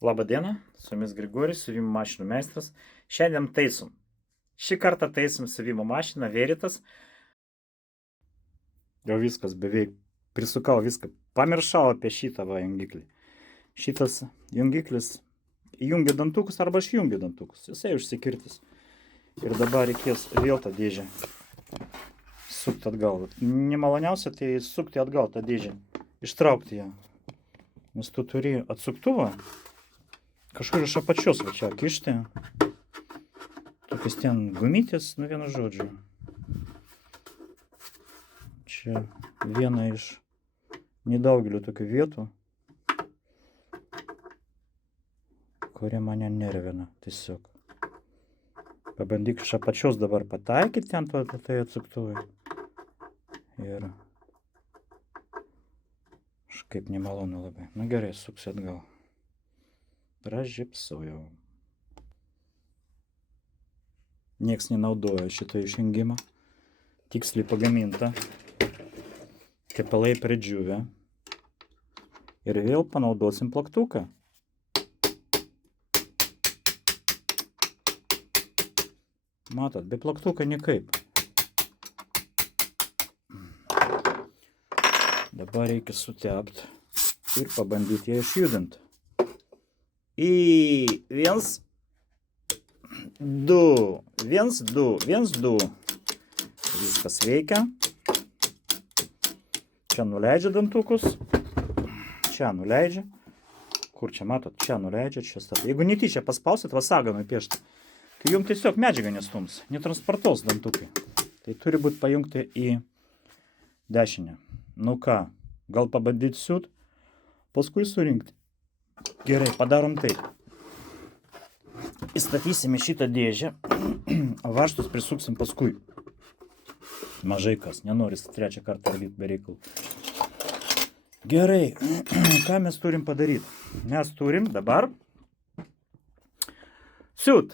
Labą dieną, su jumis Grigorijus, siuvimo mašinų meistras. Šiandien taisom. Šį kartą taisom siuvimo mašiną Veritas. Jau viskas beveik prisukau viską. Pamiršau apie šitą va jungiklį. Šitas jungiklis jungia dantukus arba aš jungiu dantukus. Jisai užsikirtis. Ir dabar reikės vėl tą dėžę sukti atgal. Nemaloniausia tai sukti atgal tą dėžę. Ištraukti ją. Nes tu turi atsuktuvą. Kažkur iš apačios va čia kišti. Tokias ten gumytės, nu vienu žodžiu. Čia viena iš nedaugelio tokių vietų, kurie mane nervina tiesiog. Pabandyk iš apačios dabar pataikyti ten tai atsuktuvai. Ir kažkaip nemalonu labai. Na gerai, suksiu atgal. Pražipsojau. Nieks nenaudoja šito išjungimo. Tiksliai pagaminta. Tepalai pridžiūvę. Ir vėl panaudosim plaktuką. Matot, be plaktuko nikaip. Dabar reikia sutepti ir pabandyti ją išjudinti. Į 1, 2, 1, 2, 1, 2. Viskas veikia. Čia nuleidžia dantukus. Čia nuleidžia. Kur čia matot? Čia nuleidžia, čia stabdo. Jeigu netyčia paspausit, va sagą nupiešti, tai jums tiesiog medžiaga nestums. Netransportuos dantukai. Tai turi būti pajungti į dešinę. Nu ką, gal pabandyti siūt, paskui surinkti. Gerai, padarom taip. Įstatysime šitą dėžę, o varžtus prisuksim paskui. Mažai kas, nenoris trečią kartą ardyti be reikalų. Gerai, ką mes turim padaryti? Mes turim dabar siūt.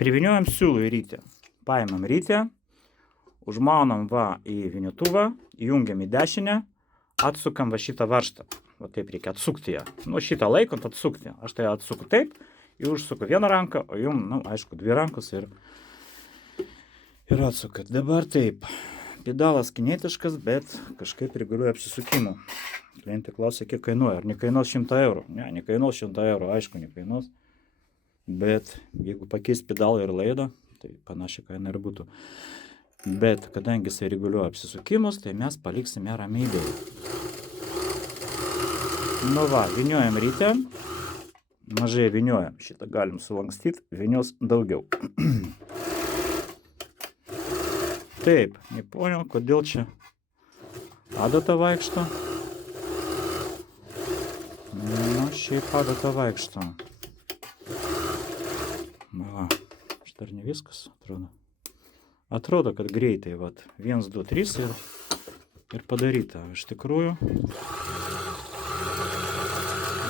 Priviniojam siūlų į rytę. Paimam rytę, užmaunam va į vinietuvą, įjungiam į dešinę, atsukam va šitą varžtą. Va taip reikia atsukti ją. Nu, šitą laikant atsukti. Aš tai atsuku taip ir užsuku vieną ranką, o jum, nu, aišku, dvi rankos ir atsukat. Dabar taip. Pedalas kinetiškas, bet kažkaip reguliuoja apsisukimą. Klientė klausė, kiek kainuoja. Ar nekainuos 100 eurų? Ne, nekainuos 100 eurų, aišku, nekainuos. Bet jeigu pakeis pedalą ir laidą, tai panašiai kaina ir būtų. Bet kadangi jisai reguliuoja apsisukimus, tai mes paliksime ramybėje. Nu va, viniojam rytę. Mažai viniojam. Šitą galim sulankstyti, vinios daugiau. Taip, neponiau, kodėl čia adata vaikšto. Nu, šiaip adata vaikšto. Va, štai ne viskas, atrodo. Atrodo, kad greitai, vat, 1, 2, 3 ir padaryta. Iš tikrųjų,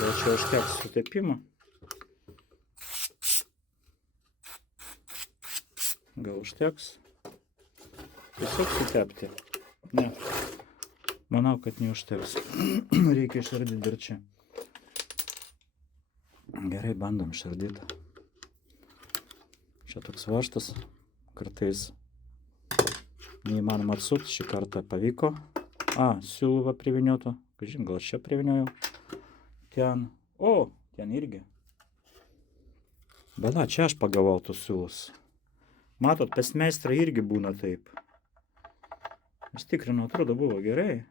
gal čia užteks sutepimo. Gal užteks. Tiesiog sutepti. Ne. Manau, kad neužteks. Reikia išardyti dar čia. Gerai, bandom išardyti. Čia toks varžtas. Kartais neįmanoma atsukti. Šį kartą pavyko. Siūlų va priviniuoto. Kažin, gal čia priviniojau. Ten. O, ten irgi. Bela, čia aš pagavau tus siūlus. Matot, pas meistrą irgi būna taip. Aš tikrinau, atrodo, buvo gerai.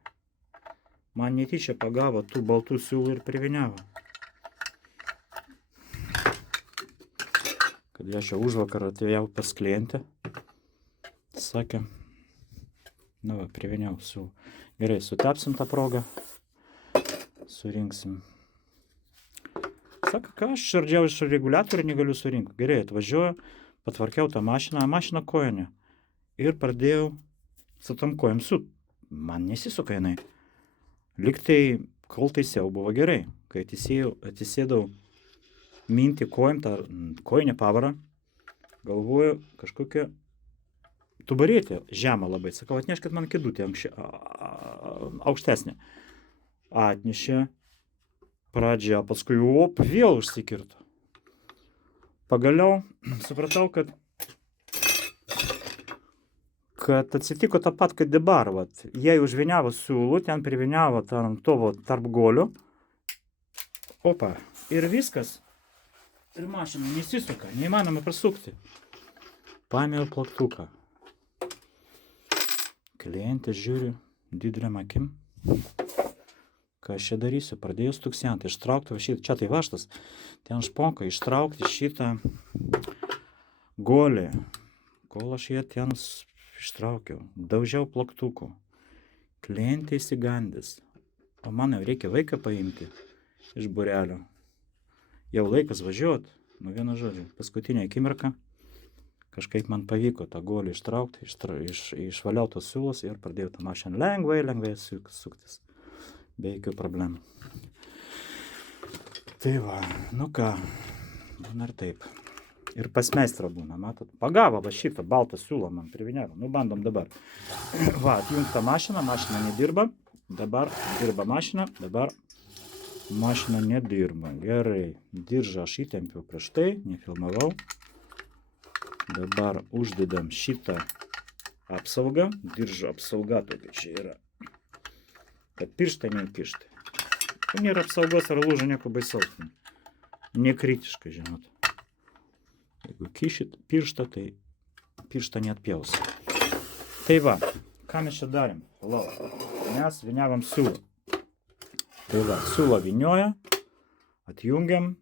Man netyčia pagavo tų baltų siūlų ir priviniavo. Kad aš jau užvakar atėjau pas klientę. Sakė, nu va, priviniau siūlų. Gerai, sutepsim tą progą. Surinksim. Sako, ką aš šardžiau iš reguliatorių negaliu surinkti. Gerai, atvažiuoju, patvarkiau tą mašiną, mašiną kojonė. Ir pradėjau su tom kojom siūt. Man nesisuka jinai. Liktai, kol taisiau, buvo gerai. Kai atsisėdau minti kojom, tą kojinę pavarą, galvoju, kažkokia tubarėtė žemą labai. Sakau, atneškit man kėdutę aukštesnė. Atnešė, pradžią, paskui vėl užsikirto. Pagaliau supratau, kad atsitiko tą pat, kad dabar, vat. Jie užviniavo siūlų, ten priviniavo tarp golių. Opa, ir viskas. Ir mašina nesisuka, neįmanoma prasukti. Paėmiau plaktuką. Klientė žiūri didelėm akim. Ką aš čia darysiu? Pradėjau stuksenti, ištraukti šitą, čia tai vaštas, ten šponka, ištraukti šitą golį. Kol aš ją ten ištraukiau, daužiau plaktukų. Klientė įsigandęs. O man jau reikia vaiką paimti iš būrelio. Jau laikas važiuot, nu vienu žodžiu, paskutinė akimirka. Kažkaip man pavyko tą golį ištraukti, išvaliau tos siūlos ir pradėjau tą mašiną lengvai suktis. Be jokių problemų. Tai va, nu ką, būna ir taip. Ir pas meistrą būna, matot. Pagavo va šitą baltą siūlą man priviniavo. Nu bandom dabar. Va, atjungta mašina nedirba. Dabar dirba mašina, dabar mašina nedirba. Gerai, diržą aš įtempiau prieš tai, nefilmavau. Dabar uždedam šitą apsaugą. Diržo apsauga tokia čia yra. Kad pirštą neįkišti. Nėra apsaugos ar lūžo nieko baisaus. Nekritiškai, žinot. Jeigu kišit pirštą, tai pirštą neatpjaus. Tai va, ką mes čia darėm? Mes viniavom siūlą. Tai va, siūlą vinioja, atjungiam,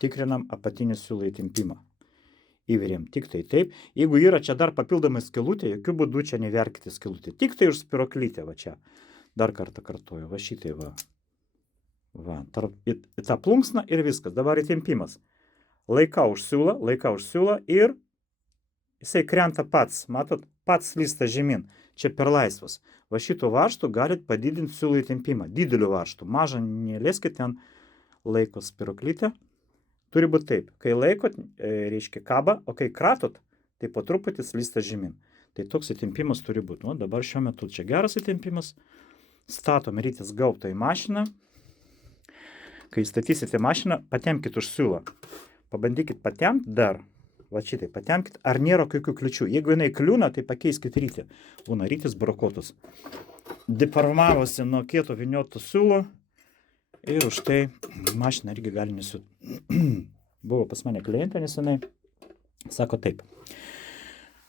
tikrinam apatinį siūlą įtempimą. Įveriam tik tai taip. Jeigu yra čia dar papildomai skylutė, jokių būdų čia neverkite skylutė. Tik tai už spiroklytę, va čia. Dar kartą kartuoju, va šitai va. Va, į tą plunksną ir viskas. Dabar įtempimas. Laikau už siūlą ir jisai krenta pats. Matot, pats slysta žemyn. Čia per laisvas. Va šito varžtų galit padidinti siūlų įtempimą. Didelių varžtų. Mažą nelėskit ten laiko spiroklytę. Turi būti taip. Kai laikot, reiškia kaba, o kai kratot, tai po truputį slysta žemyn. Tai toks įtempimas turi būti. Nu, dabar šiuo metu čia geras įtempimas. Statom rytis gaubtą į mašiną. Kai statysite mašiną, patempkit už siūlą. Pabandykit patempt dar. Va šitai, patempkit, ar nėra kokių kliučių. Jeigu jinai kliūna, tai pakeiskit rytį. Būna rytis brokotus. Deformavosi nuo kieto vinioto siūlo. Ir už tai mašina irgi gali nesiūt. Buvo pas mane klientė nesenai. Sako taip.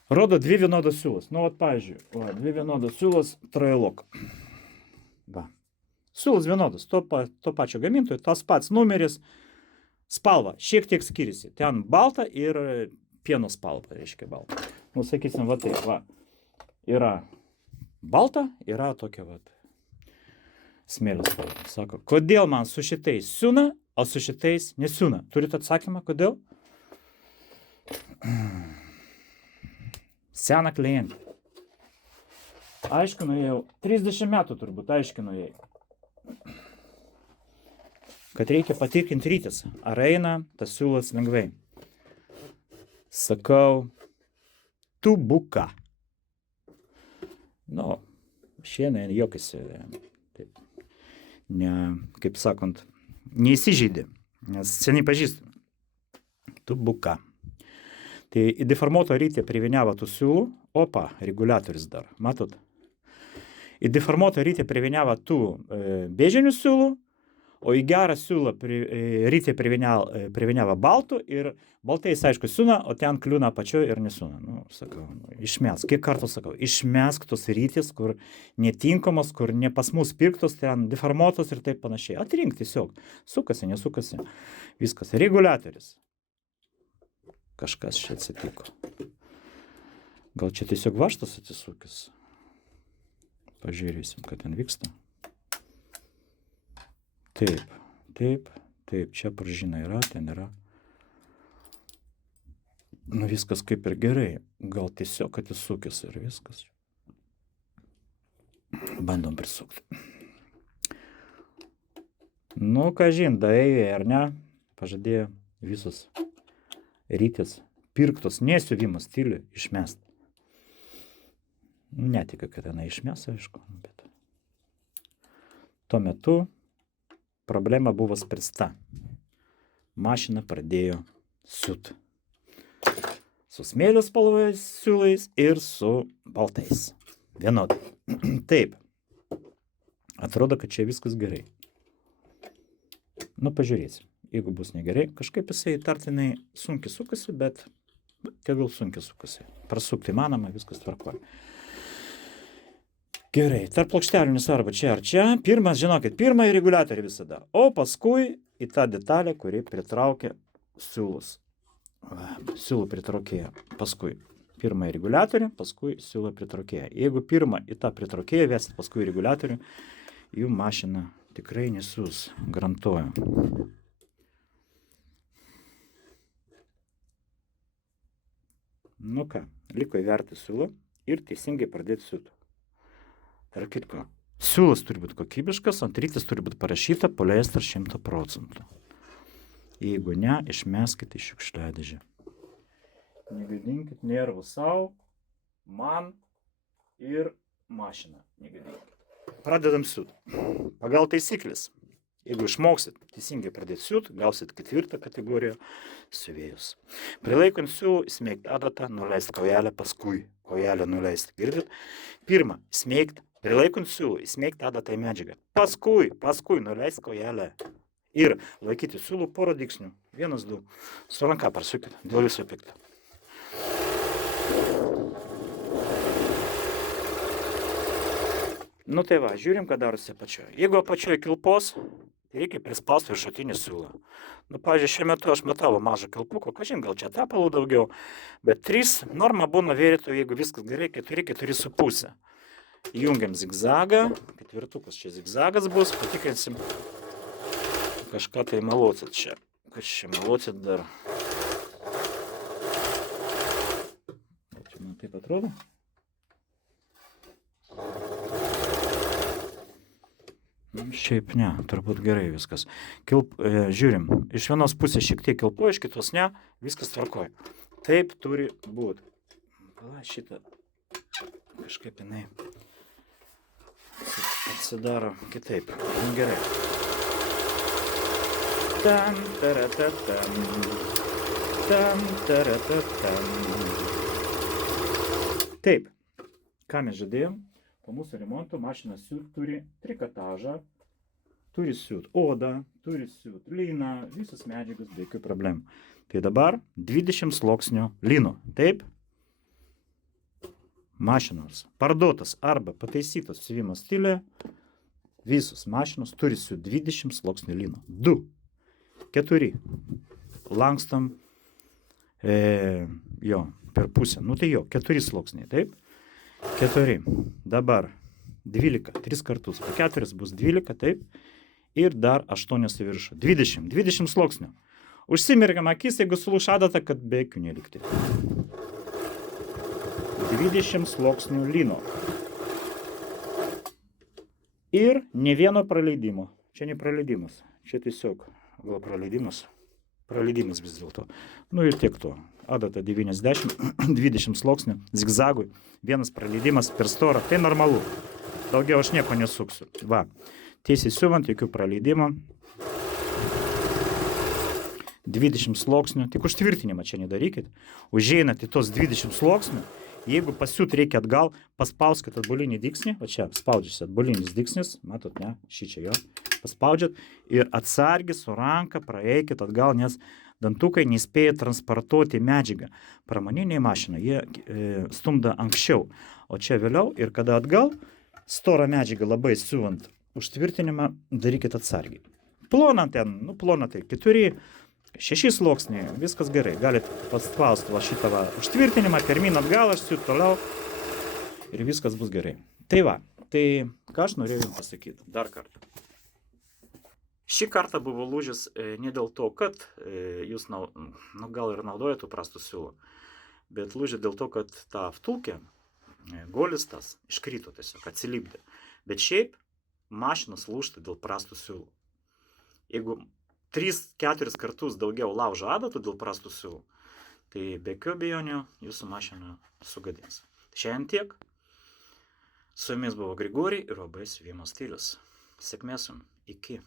Rodo dvi vienodos siūlos. Nu, vat, pavyzdžiui, va, dvi vienodos siūlos Trailok. Va. Siūlos vienodos. To pačio gamintojo, tas pats numeris. Spalva šiek tiek skiriasi. Ten balta ir pieno spalva, reiškia balta. Nu, sakysim, va taip, va. Yra balta, yra tokia, va. Smėlio spalva. Sako, kodėl man su šitais siūna, o su šitais nesiūna? Turit atsakymą, kodėl? Sena klientė. Aiškinu jau, 30 metų turbūt aiškinu jai. Kad reikia patikrinti rytis, ar eina tas siūlas lengvai. Sakau, tu buka. Nu, šiandien jokisi, taip, ne, kaip sakant, neįsižeidė, nes seniai pažįstame. Tu buka. Tai į deformuotą rytį priviniavo tų siūlų, opa, reguliatorius dar, matot? Į deformuotą rytį priviniavo tų bėžinių siūlų, o į gerą siūlą rytį priviniavo baltų ir baltais, aišku, siūna, o ten kliūna apačioj ir nesūna. Nu, sakau, išmesk. Kiek kartų sakau, išmesk tos rytis, kur netinkamos, kur ne pas mus pirktos, ten deformuotos ir taip panašiai. Atrink tiesiog. Sukasi, nesukasi. Viskas. Reguliatorius. Kažkas čia atsitiko. Gal čia tiesiog vaštas atsisukęs? Pažiūrėsim, kad ten vyksta. Taip, taip, taip, čia pražina yra, ten yra. Nu, viskas kaip ir gerai. Gal tiesiog atsisukęs ir viskas. Bandom prisukti. Nu, kažin, daėjai, ar ne? Pažadėjo visus rytis pirktos nesiuvimo stilių išmest. Netikiu, kad jinai išmes, aišku, bet tuo metu problema buvo spręsta. Mašina pradėjo siūt. Su smėlio spalvais siūlais ir su baltais. Vienodai. Taip. Atrodo, kad čia viskas gerai. Nu, pažiūrėsim. Jeigu bus negerai, kažkaip jisai tartinai sunkiai sukasi, bet tegul sunkiai sukasi. Prasukti manoma, viskas tvarkoja. Gerai, tarp plokštelių nesvarbu čia ar čia. Pirmas, žinokit, pirmąjį reguliatorių visada. O paskui į tą detalę, kuri pritraukia siūlus. Siūlų pritraukėja. Paskui pirmąjį reguliatorių, paskui siūlų pritraukėja. Jeigu pirmą į tą pritraukėją vesit, paskui reguliatorių, jų mašina tikrai nesiūs, garantuoju. Nu ką, liko įverti siūlą ir teisingai pradėti siūti. Tarp kitko, siūlas turi būti kokybiškas, ant rytis turi būti parašyta poliester 100%. Jeigu ne, išmeskite į šiukšliadėžę. Negadinkit nervų savo, man ir mašiną. Negadinkit. Pradedam siūt. Pagal taisyklės. Jeigu išmoksit teisingai pradėti siūt, gausit 4 kategoriją siuvėjus. Prilaikant siūlų, įsmeigt adatą, nuleist kojelę, paskui kojelę nuleist. Girdit? Pirma, įsmeigt, prilaikant siūlų, įsmeigt adatą į medžiagą. Paskui nuleist kojelę. Ir laikyti siūlų porą dygsnių. 1, 2. Su ranka prasukit, dėl viso pikto. Nu tai va, žiūrim, ką darosi apačioje. Jeigu apačioje kilpos, tai reikia prispausti viršutinį siūlą. Nu, pavyzdžiui, šiuo metu aš matau mažą kilpuką, kažin gal čia tepalų daugiau, bet 3 norma būna vėrytų, jeigu viskas gerai, 4, 4,5. Jungiam zigzagą, 4 čia zigzagas bus, patikrinsim kažką tai malocit čia. Kas čia malocit dar? Čia man taip atrodo. Šiaip ne, turbūt gerai viskas. Žiūrim, iš vienos pusės šiek tiek kilpuoja, iš kitos ne, viskas tvarkoja. Taip turi būti. Pala, šitą kažkaip jinai atsidaro kitaip. Gerai. Tam, taratatam. Tam, taratatam. Taip, ką mes žadėjom? Po mūsų remonto mašina siūt turi trikotažą, turi siūt odą, turi siūt lyną, visas medžiagas be jokių problemų. Tai dabar 20 sluoksnių lino. Taip? Mašinos parduotas arba pataisytas siuvimo stiliuje, visos mašinos turi siūt 20 sluoksnių lino. 2, 4. Lankstam per pusę. Nu tai 4 sluoksniai, taip? 4. Dabar 12. 3 kartus. Po 4 bus 12, taip? Ir dar 8 į viršų. 20 sluoksnių. Užsimerkiam akis, jeigu sulūš adata, kad be akių nelikti. 20 sluoksnių lino. Ir ne vieno praleidimo. Čia ne praleidimas. Čia tiesiog gal praleidimas. Praleidimas vis dėlto. Nu ir tiek to. Adata 90, 20 sluoksnių, zigzagui, 1 praleidimas per storą. Tai normalu. Daugiau aš nieko nesuksiu. Va. Tiesiai siuvant, jokių praleidimų. 20 sluoksnių. Tik užtvirtinimą čia nedarykit. Užeinat į tos 20 sluoksnių. Jeigu pasiūt reikia atgal, paspauskit atbulinį dygsnį. Va čia spaudžiasi atbulinis dygsnis. Matot, ne? Šį čia jo. Paspaudžiat ir atsargiai su ranka praeikit atgal, nes dantukai nespėja transportuoti medžiagą. Pramoniniai mašina, jie stumda anksčiau, o čia vėliau ir kada atgal, storą medžiagą labai siuvant užtvirtinimą, darykit atsargiai. Plona ten, plona tai 4, 6 sluoksniai, viskas gerai. Galit paspausti va šitą užtvirtinimą, pirmin atgal, aš siūt toliau ir viskas bus gerai. Tai va, tai ką aš norėjau jums pasakyti dar kartą. Šį kartą buvo lūžis ne dėl to, kad jūs gal ir naudojate prastų siūlų, bet lūžė dėl to, kad ta vtulkė, golis tas, iškrito tiesiog, atsilipdė. Bet šiaip mašinas lūžta dėl prastų siūlų. Jeigu 3-4 kartus daugiau laužo adatų dėl prastų siūlų, tai be jokių abejonių jūsų mašiną sugadins. Šiandien tiek. Su jumis buvo Grigorij ir UAB siuvimo stilius. Sėkmės jums. Iki.